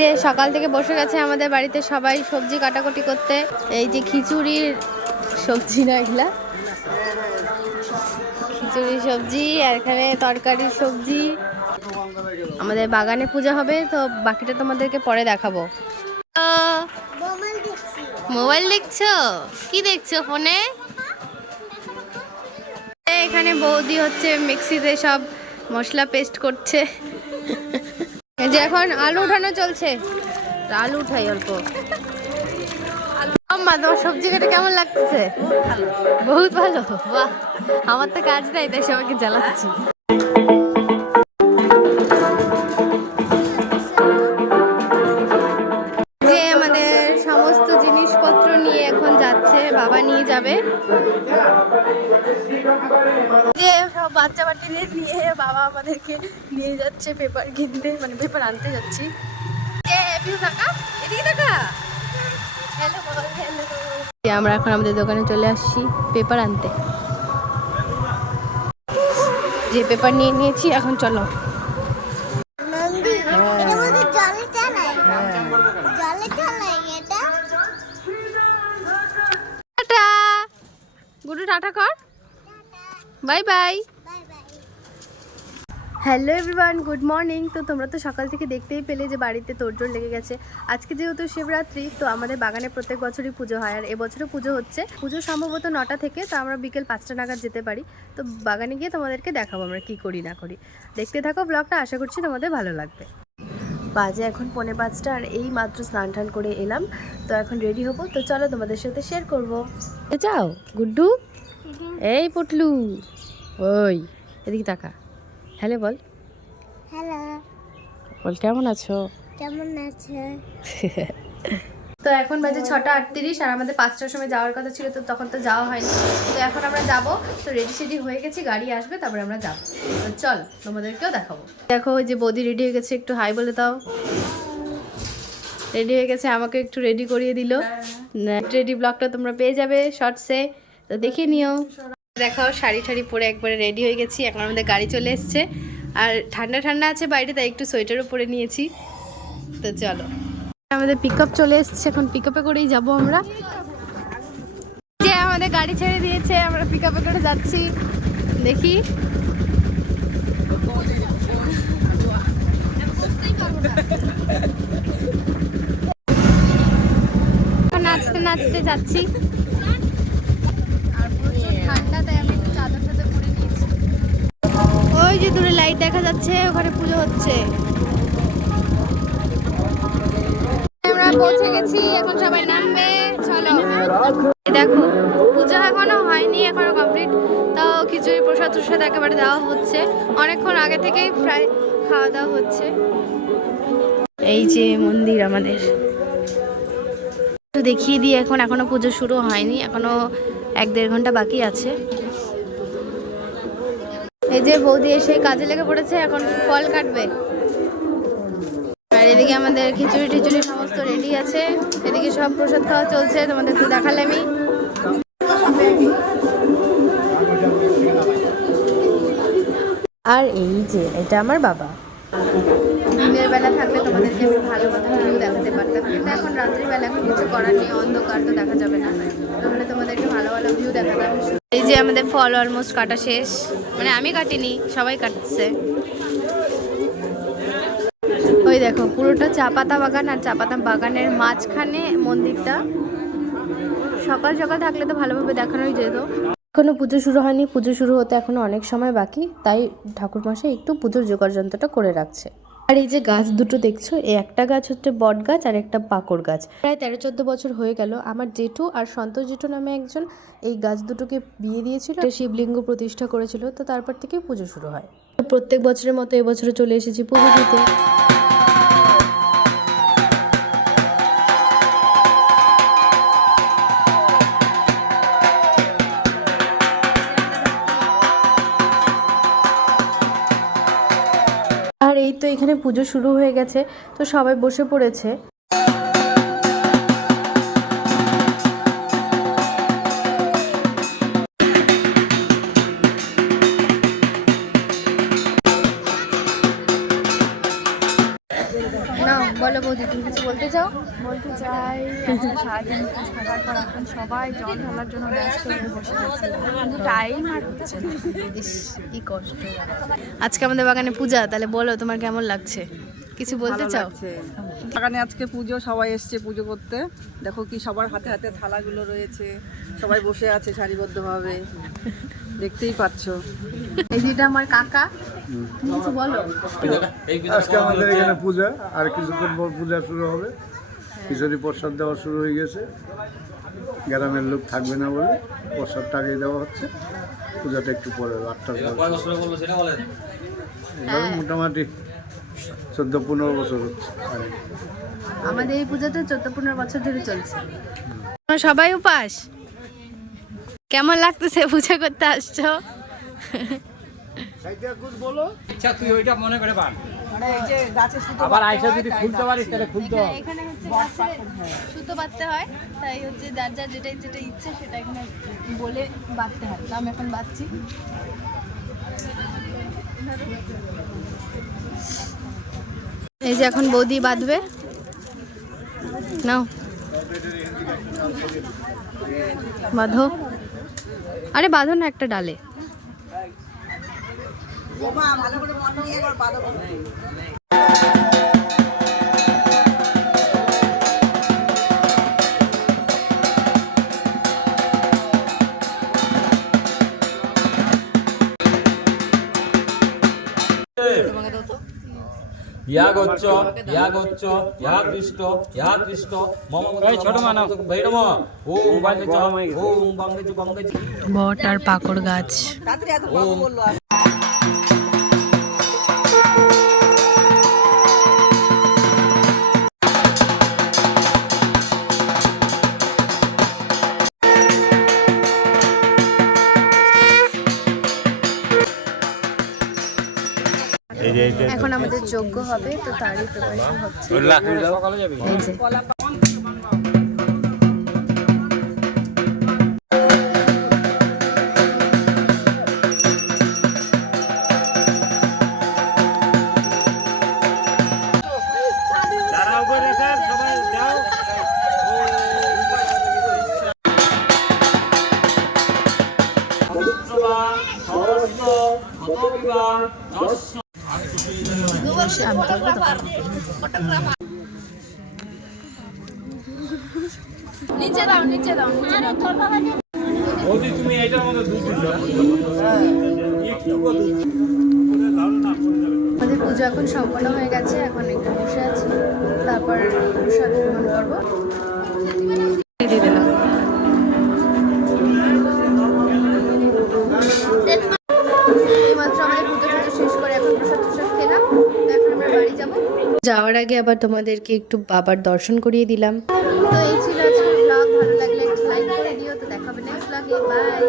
যে সকাল থেকে বসে গেছে আমাদের বাড়িতে সবাই সবজি কাটাকুটি করতে। এই যে খিচুড়ির সবজি না, এগুলা খিচুড়ি সবজি, আর এখানে তরকারি সবজি। আমাদের বাগানে পূজা হবে, তো বাকিটা তোমাদেরকে পরে দেখাবো। মোবাইল দেখছো? কি দেখছো ফোনে? এখানে বৌদি হচ্ছে মিক্সিতে সব মশলা পেস্ট করছে। যে এখন আলু উঠানো চলছে, আলু উঠাই অল্প। আম্মা, তোমার সবজি কেটে কেমন লাগতেছে? বহুত ভালো। বাহ, আমার তো কাজ নাই, তাই সবাইকে জ্বালাচ্ছি। যে আমাদের সমস্ত জিনিসপত্র নিয়ে এখন যাচ্ছে, বাবা নিয়ে যাবে। যে সব বাচ্চা বাচ্চাদের নিয়ে বাবা আমাদেরকে নিয়ে যাচ্ছে পেপার কিনতে, মানে পেপার আনতে যাচ্ছি। আমরা এখন আমাদের দোকানে চলে আসছি পেপার আনতে। যে পেপার নিয়ে নিয়েছি, এখন চলো। টাটা গুডু, টাটা কর, bye bye. Hello everyone, good morning. তো তোমরা তো সকাল থেকে দেখতেই পেলে যে বাড়িতে তোড়জোড় লেগে গেছে। আজকে যেহেতু শিবরাত্রি, তো আমাদের বাগানে প্রত্যেক বছরই পুজো হয়, আর এবছরও পুজো হচ্ছে। পুজো সম্ভবত 9টা থেকে, তো আমরা বিকেল 5টা নাগাদ যেতে পারি। তো বাগানে গিয়ে তোমাদেরকে দেখাবো আমরা কি করি না করি। দেখতে থাকো ব্লগটা, আশা করছি তোমাদের ভালো লাগবে। বাজে এখন 4:45, আর এই মাত্র স্নান টান করে এলাম। তো এখন রেডি হবো, তো চলো তোমাদের সাথে শেয়ার করবো। যাও গুড্ডু, এই পুটলু, ওই এদিকে টাকা। হ্যালো বল। হ্যালো, বল কেমন আছো? কেমন আছে? তো এখন বাজে 6:38, আর আমাদের 5টার সময় যাওয়ার কথা ছিল, তো তখন তো যাওয়া হয়নি। তো এখন আমরা যাব, তো রেডি সেডি হয়ে গেছি, গাড়ি আসবে, তারপরে আমরা যাবো। তো চল তোমাদেরকেও দেখাবো। দেখো ওই যে বৌদি রেডি হয়ে গেছে, একটু হাই বলে দাও। রেডি হয়ে গেছে, আমাকে একটু রেডি করিয়ে দিল। রেডি ব্লগটা তোমরা পেয়ে যাবে শর্টসে, তো দেখে নিও। দেখাও, শাড়ি ঠাড়ি পরে একবারে রেডি হয়ে গেছি। এখন আমাদের গাড়ি চলে এসছে, আর ঠান্ডা ঠান্ডা আছে বাইরে, তাই একটু সোয়েটারও পরে নিয়েছি। তো চলো, আমাদের পিকআপ চলে এসছে, এখন পিকআপে করেই যাব আমরা। যে আমাদের গাড়ি ছেড়ে দিয়েছে, আমরা পিকআপে করে যাচ্ছি। দেখি নাচতে নাচতে যাচ্ছি, আর প্রচুর ঠান্ডা, তাই আমি একটু চাদর টাদর পরে নিয়েছি। ওই যে দূরে লাইট দেখা যাচ্ছে, ওখানে পুজো হচ্ছে। আমরা পৌঁছে গেছি, এখন সবাই নামবে, চলো। দেখো পূজা এখনো হয়নি, এখনো কমপ্লিট, তাও খিচুড়ি প্রসাদ টসাদ একেবারে দেওয়া হচ্ছে। অনেকক্ষণ আগে থেকেই প্রায় খাওয়া দাওয়া হচ্ছে। এই যে মন্দির আমাদের, একটু দেখিয়ে দিই। এখনো পুজো শুরু হয়নি, এখনো 1-1.5 ঘন্টা বাকি আছে। এই যে বৌদি এসে কাজে লেগে পড়েছে, এখন ফল কাটবে। আর এদিকে আমাদের খিচুড়ি টিচুড়ি সমস্ত রেডি আছে, এদিকে সব প্রসাদ খাওয়া চলছে, তোমাদের একটু দেখালে আমি। আর এই যে এটা আমার বাবা। দিনের বেলা থাকলে তোমাদেরকে আমি ভালো মতো ভিউ দেখাতে পারতাম, কিন্তু এখন রাত্রিবেলা এখন কিছু করার নেই, অন্ধকার, তো দেখা যাবে না, তাহলে তোমাদেরকে ভালো ভালো ভিউ দেখাতাম। এই যে আমাদের ফল অলমোস্ট কাটা শেষ, মানে আমি কাটিনি, সবাই কাটছে। ওই দেখো পুরোটা চা পাতা বাগান, আর চা পাতা বাগানের মাঝখানে মন্দিরটা। সকাল সকাল থাকলে তো ভালোভাবে দেখানোই যেত। এখনো পুজো শুরু হয়নি, পুজো শুরু হতে এখনো অনেক সময় বাকি, তাই ঠাকুরমশাই একটু পুজোর জোগাড় যন্ত্রটা করে রাখছে। আর এই যে গাছ দুটো দেখছো, এই একটা গাছ হচ্ছে বট গাছ, আর একটা পাকড় গাছ। প্রায় 13-14 বছর হয়ে গেল আমার জেঠু আর সন্তোষ জেঠু নামে একজন এই গাছ দুটোকে বিয়ে দিয়েছিল, শিবলিঙ্গ প্রতিষ্ঠা করেছিল, তো তারপর থেকে পুজো শুরু হয়। প্রত্যেক বছরের মতো এবছরও চলে এসেছি পুজো দিতে। আর এই তো এখানে পুজো শুরু হয়ে গেছে, তো সবাই বসে পড়েছে। না বলো বৌদি। বৌদি তুমি কিছু বলতে চাও? বলতে চাই আজকে সারাদিন উপোস থাকার পর এখন সবাই জল ঢালার জন্য ব্যস্ত হয়ে বসে আছে, কিন্তু টাইম আর হচ্ছে না। ইস কি কষ্ট। আজকে আমাদের বাগানে পূজা, তাহলে বলো তোমার কেমন লাগছে, কিছু বলতে ভালো চাও? লাগছে। বাগানে আজকে পুজো, সবাই এসছে পুজো করতে। দেখো কি সবার হাতে হাতে থালাগুলো রয়েছে, সবাই বসে আছে সারিবদ্ধভাবে, দেখতেই পাচ্ছো। এই যেটা আমার কাকা, তুমি কিছু বলো। আজকে আমাদের এখানে পূজা, আর কিছুক্ষণ পর পূজা শুরু হবে। খিচুড়ি প্রসাদ দেওয়া শুরু হয়ে গেছে। গ্রামের লোক থাকবে না বলে প্রসাদটা আগে দেওয়া হচ্ছে। পূজাটা একটু পরে 8টার পর। এবার মোটামুটি 14-15 বছর হচ্ছে। আমাদের এই পূজা তো 14-15 বছর ধরে চলছে। তোমরা সবাই উপাস, কেমন লাগতেছে পূজা করতে আসছো? আচ্ছা তুই ওইটা মনে করে পান, মানে এই যে গাছে সুতো আবার আইসা যদি খুলতে পারিস তাহলে খুলতে হবে। এখানে হচ্ছে গাছে সুতো বাঁধতে হয়, তাই হচ্ছে যার যার যেটা ইচ্ছে সেটা এখানে বলে বাঁধতে হয়। তো আমি এখন বাঁধছি। এই যে এখন বৌদি বাঁধবে, নাও বাঁধো। আরে বাঁধো না একটা ডালে। বোমা ভালো করে মন দিয়ে এবার বাঁধো। ইয়া গচ্ছ ইয়া কৃষ্ণ মম ছোট মানব ভৈরব ওম বাঙ্গে চ ওম বাঙ্গে চ গঙ্গে চ। বট আর পাকড় গাছ। রাত্রে এত বাবু বললো এখন আমাদের যজ্ঞ হবে, তো তারই প্রিপারেশন হচ্ছে। সকালে যাবি? এই যে নিচে দাও নিচে দাও নিচে দাও। বৌদি তুমি এইটার মধ্যে দুধ দিছো একটু আমাদের পুজো এখন সম্পন্ন হয়ে গেছে, এখন একটু বসে আছি, তারপর প্রসাদ গ্রহণ করবো। দিয়ে দিলাম। এইমাত্র আমাদের পুজো শেষ করে এখন প্রসাদ খেলাম, তো এখন আমরা বাড়ি যাবো। যাওয়ার আগে আবার তোমাদেরকে একটু বাবার দর্শন করিয়ে দিলাম। তো এই ছিল আজকের ব্লগ, ভালো লাগলে লাইক করে দিও। তো দেখাবে নেক্সট ব্লগে, বাই।